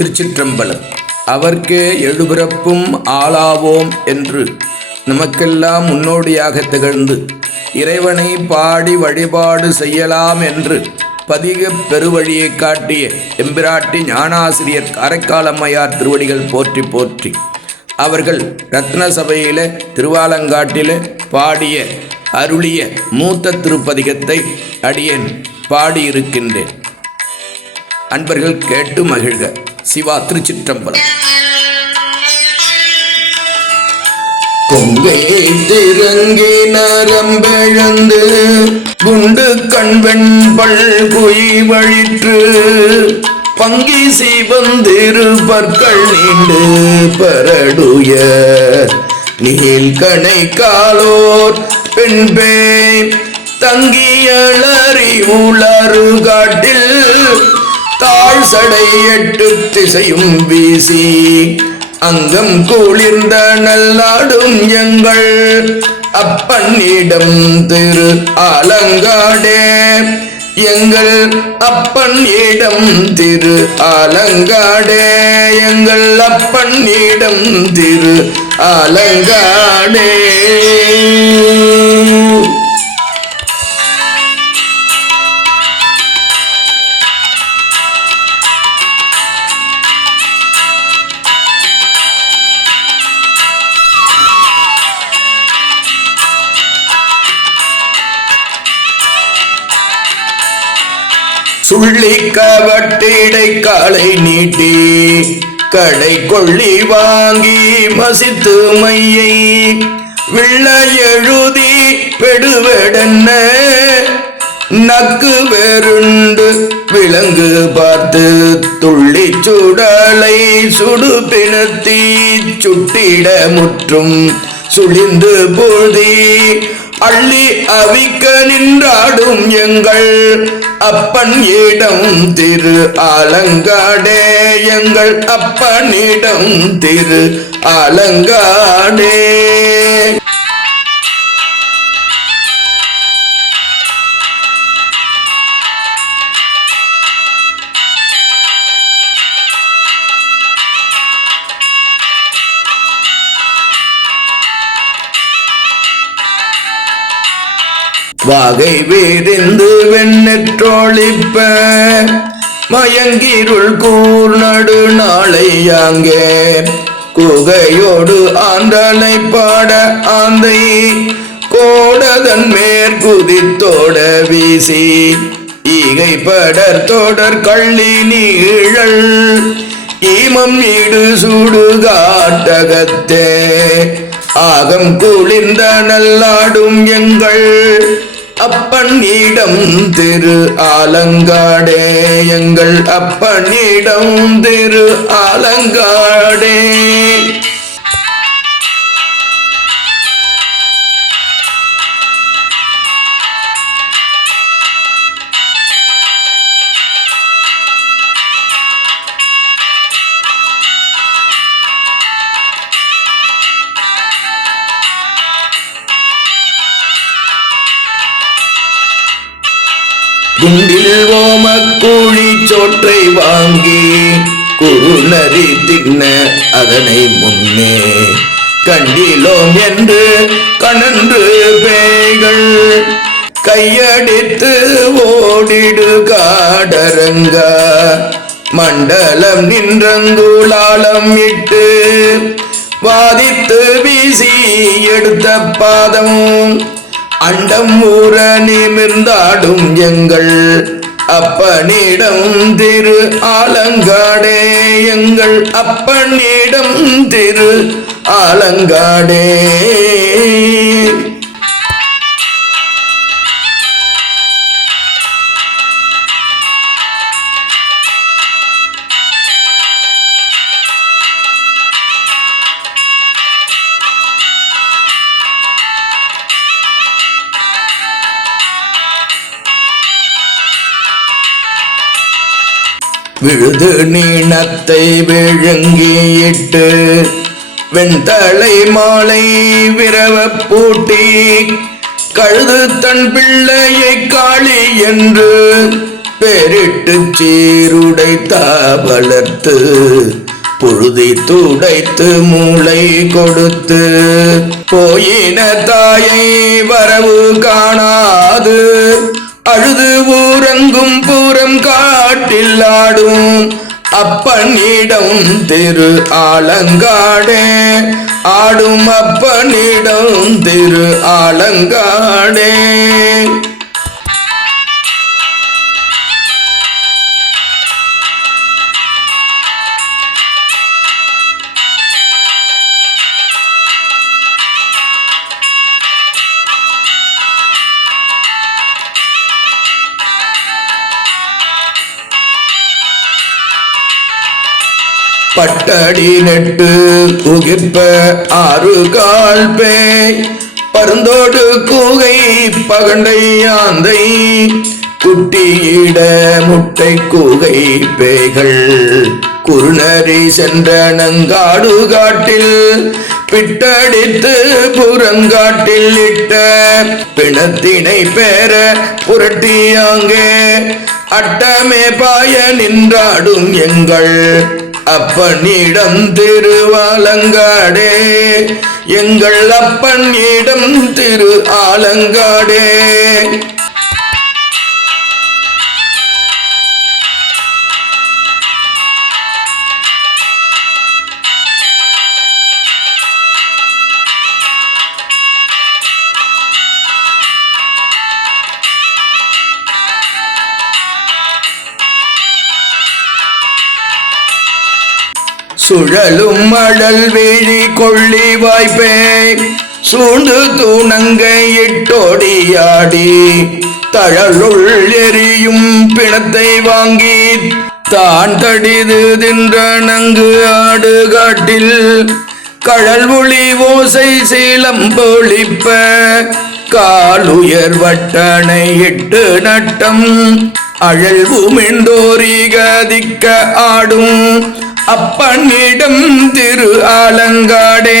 திருச்சிற்றம்பலம். அவர்க்கே எழுபிறப்பும் ஆளாவோம் என்று நமக்கெல்லாம் முன்னோடியாக திகழ்ந்து இறைவனை பாடி வழிபாடு செய்யலாம் என்று பதிக பெருவழியை காட்டிய எம்பிராட்டி ஞானாசிரியர் காரைக்காலம்மையார் திருவடிகள் போற்றி போற்றி. அவர்கள் ரத்ன சபையில திருவாலங்காட்டில பாடிய அருளிய மூத்த திருப்பதிகத்தை அடியேன் பாடியிருக்கின்றேன். அன்பர்கள் கேட்டு மகிழ்க. சிவா. திருச்சிற்றம்பலம். கொங்கை திறங்கி நரம்பெழுந்து குண்டு கண்வெண்பல் குய் வழிற்று பங்கி சிவந்திரு பற்கள் நீண்டு பரடுய நீல்கணை காலோர் பெண்பே தங்கியளறி உளறு காட்டில் தாழ் சடை எட்டு திசையும் வீசி அங்கம் குளிர்ந்த நல்லாடும் எங்கள் அப்பனிடம் திரு ஆலங்காடே. எங்கள் அப்பனிடம் திரு ஆலங்காடே. எங்கள் அப்பனிடம் திரு ஆலங்காடே. சுள்ளி கவட்டிடை காலை நீட்டி கடை கொள்ளி வாங்கி மசித்து மையை விள்ள எழுதி பெடுவெடன்ன நக்கு வெருண்டு விலங்கு பார்த்து துள்ளி சுடலை சுடு பிணத்தி சுட்டிட முற்றும் சுழிந்து பொழுதி அள்ளி அவிக்க நின்றாடும் எங்கள் அப்பனிடம் திரு ஆலங்காடே. எங்கள் அப்பனிடம் திரு ஆலங்காடே. வாகை வீரிந்து வெண்ணெற்றோளிப்ப மயங்கிருள் கூர் நடு நாளையாங்கே குகையோடு ஆண்டனை பாட ஆந்தை கோடதன் மேற்குதித்தோட வீசி ஈகை படர் தொடர் கள்ளி நீழல் ஈமம் ஈடு சூடு காட்டகத்தே ஆகம் குளிர்ந்த நல்லாடும் எங்கள் அப்பனிடம் திரு ஆலங்காடே. எங்கள் அப்பனிடம் திரு ஆலங்காடே. குண்டில் ஓமக்கூழி சோற்றை வாங்கி குறுநரி தின்ன அதனை முன்னே கண்டிலோம் என்று கணன்று பேய்கள் கையடித்து ஓடிடு காடரங்க மண்டலம் நின்றங்குளாலம் இட்டு வாதித்து வீசி எடுத்த பாதம் அண்டம் ஊர நிமிர்ந்தாடும் எங்கள் அப்பனிடம் திரு ஆலங்காடே. எங்கள் அப்பனிடம் திரு ஆலங்காடே. விழுது நீணத்தை விழுங்கியிட்டு வெண்தலை மாலை விரவ பூட்டி கழுது தன் பிள்ளையை காளி என்று பெரிட்டு சீருடைத்த வளர்த்து புழுதி துடைத்து மூளை கொடுத்து போயின தாயை வரவு காணாது அழுது ஊரங்கும் பூரம் காட்டில் ஆடும் அப்பனிடம் திரு ஆலங்காடே ஆடும் அப்பனிடம் திரு ஆலங்காடே. பட்டடி நெட்டு உகிர்ப்ப ஆறு கால் பேய் பருந்தோடு கூகை பகண்டை ஆந்தை குட்டியிட முட்டை கூகை பேய்கள் குறுநரி சென்ற நங்காடு காட்டில் பிட்டடித்து புறங்காட்டில் இட்ட பிணத்தினை பேர புரட்டியாங்கே அட்டமே பாய நின்றாடும் எங்கள் அப்பனிடம் திருவாலங்காடே எங்கள் அப்பனிடம் திரு ஆலங்காடே. சுழலும் மடல் வீழி கொள்ளி வாய்ப்பே சூண்டு தூணங்கை இட்டோடியாடி தழலுள் எரியும் பிணத்தை வாங்கி தான் தடிது தின்ற நங்கு ஆடு காட்டில் கழல் ஒளி ஓசை சீலம் பொழிப்ப காலுயர் வட்டனை இட்டு நட்டம் அழல்வுமிண்டோரி கதிக்க ஆடும் அப்பனிடம் திரு ஆலங்காடே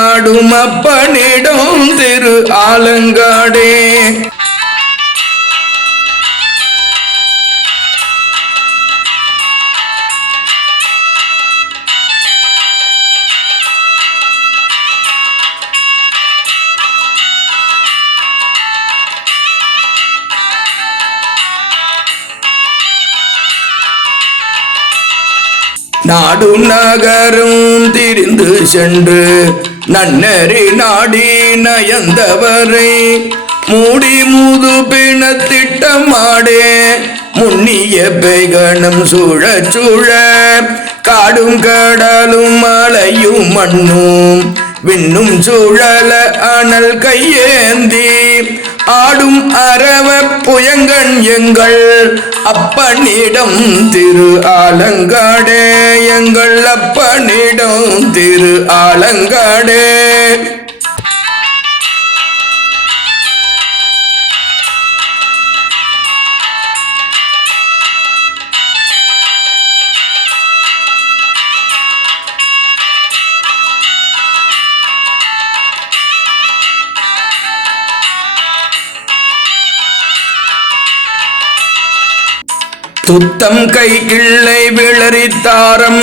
ஆடும் அப்பனிடம் திரு ஆலங்காடே. நாடும் நகரும் திரிந்து சென்று நன்னறி நாடி நயந்தவரை மூடி மூது பிணத்திட்டமாடே முன்னிய பெய்கணம் சூழ சூழ காடும் கடலும் மலையும் மண்ணும் விண்ணும் சூழல அனல் கையேந்தி ஆடும் அரவ புயங்கன் எங்கள் அப்பனிடம் திரு ஆலங்காடே எங்கள் அப்பனிடம் திரு ஆலங்காடே. துத்தம் கை கிள்ளை விளரித்தாரம்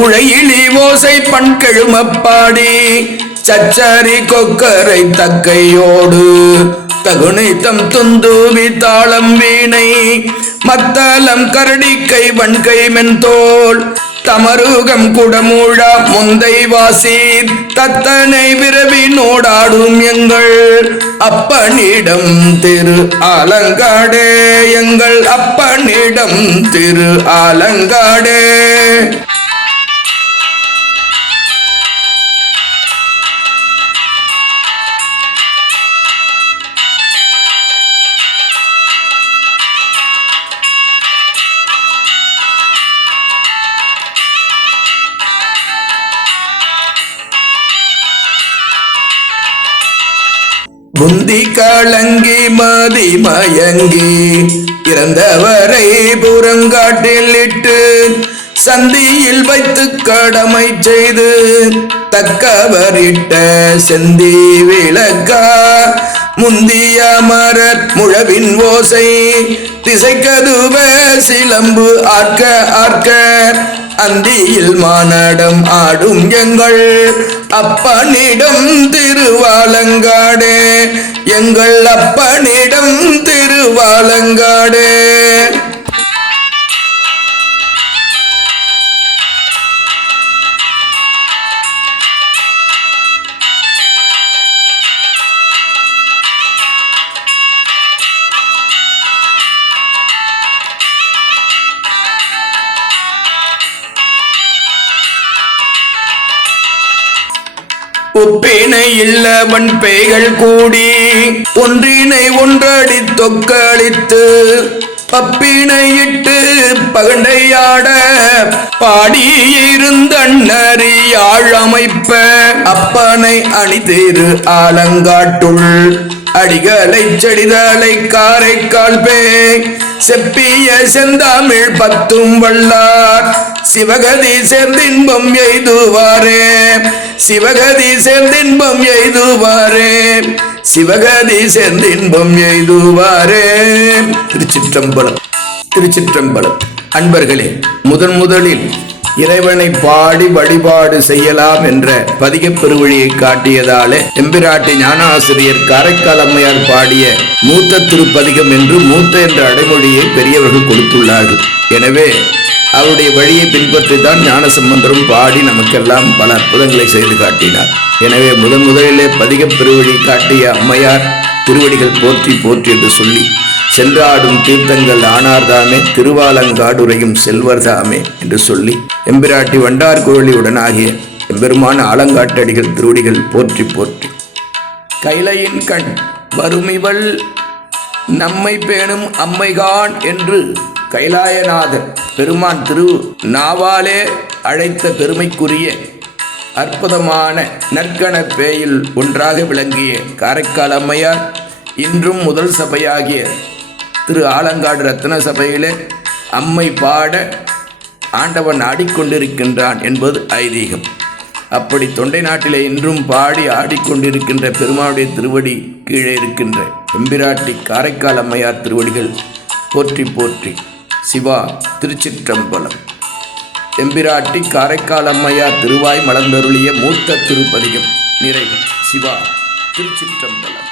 உழையிலி ஓசை பண்கெழுமப்பாடி சச்சரி கொக்கரை தக்கையோடு தகுனித்தம் துந்துவி தாளம் வீணை மத்தளம் கரடிக்கை வன்கை மென்தோல் தமருகம் குடமூழா முந்தை வாசி தத்தனை விரவி நோடாடும் எங்கள் அப்பனிடம் திரு ஆலங்காடே எங்கள் அப்பனிடம் திரு ஆலங்காடே. புந்தி கலங்கி மதி மயங்கி இறந்தவரை புறங்காட்டில் இட்டு சந்தியில் வைத்து கடமை செய்து தக்கவரிட்ட செந்தி விளக்கா முந்திய மரர் முழவின் ஓசை திசைக்கதுவ சிலம்பு ஆர்க்க ஆர்க்க அந்தியில் மானடம் ஆடும் எங்கள் அப்பனிடம் திருவாலங்காடே, எங்கள் அப்பனிடம் திருவாலங்காடே. ஒப்பினை இல்லவன் பேய்கள் கூடி ஒன்றினை ஒன்றடி தொக்களித்து பப்பினையிட்டு பகண்டையாட பாடியிருந்தறியாழ் அமைப்ப அப்பனை அணிதேரு ஆலங்காட்டுள் அடிகளை செடிதலை காரைக்கால் பே செப்பிய செந்தாமிழ் பத்தும் வல்லார் சிவகதி சேர்ந்தின்பம் எய்துவாரே, சிவகதி சேர்ந்தின்பம் எய்துவாரே, சிவகதி சேர்ந்தின்பம் எய்துவாரே. திருச்சிற்றம்பலம். திருச்சிற்றம்பலம். அன்பர்களே, முதலில் இறைவனை பாடி வழிபாடு செய்யலாம் என்ற பதிகப் பெருவழியை காட்டியதாலே எம்பிராட்டி ஞானாசிரியர் காரைக்கால் அம்மையார் பாடிய மூத்த திருப்பதிகம் என்று மூத்த என்ற அடைமொழியை பெரியவர்கள் கொடுத்துள்ளார்கள். எனவே அவருடைய வழியை பின்பற்றித்தான் ஞானசம்பந்தரும் பாடி நமக்கெல்லாம் பல அற்புதங்களை செய்து காட்டினார். எனவே முதலிலே பதிகப் பெருவழி காட்டிய அம்மையார் திருவடிகள் போற்றி போற்றி என்று சொல்லி சென்றாடும் தீர்த்தங்கள் ஆனார்தாமே திருவாலங்காடுரையும் செல்வர்தாமே என்று சொல்லி எம்பிராட்டி வண்டார்குழலியுடனாகிய எம்பெருமான ஆலங்காட்டடிகள் திருவடிகள் போற்றி போற்றி. கைலையின் கண் வருமிவள் நம்மை பேணும் அம்மைகான் என்று கைலாயநாதர் பெருமான் திரு நாவாலே அழைத்த பெருமைக்குரிய அற்புதமான நற்கண பேயில் ஒன்றாக விளங்கிய காரைக்கால் அம்மையார் இன்றும் முதல் சபையாகிய திரு ஆலங்காடு ரத்ன சபையிலே அம்மை பாட ஆண்டவன் ஆடிக்கொண்டிருக்கின்றான் என்பது ஐதீகம். அப்படி தொண்டை நாட்டிலே இன்றும் பாடி ஆடிக்கொண்டிருக்கின்ற பெருமானுடைய திருவடி கீழே இருக்கின்ற எம்பிராட்டி காரைக்கால் அம்மையார் திருவடிகள் போற்றி போற்றி. சிவா. திருச்சிற்றம்பலம். எம்பிராட்டி காரைக்கால் அம்மையார் திருவாய் மலர்ந்தருளிய மூத்த திருப்பதிகம் நிறைவு. சிவா. திருச்சிற்றம்பலம்.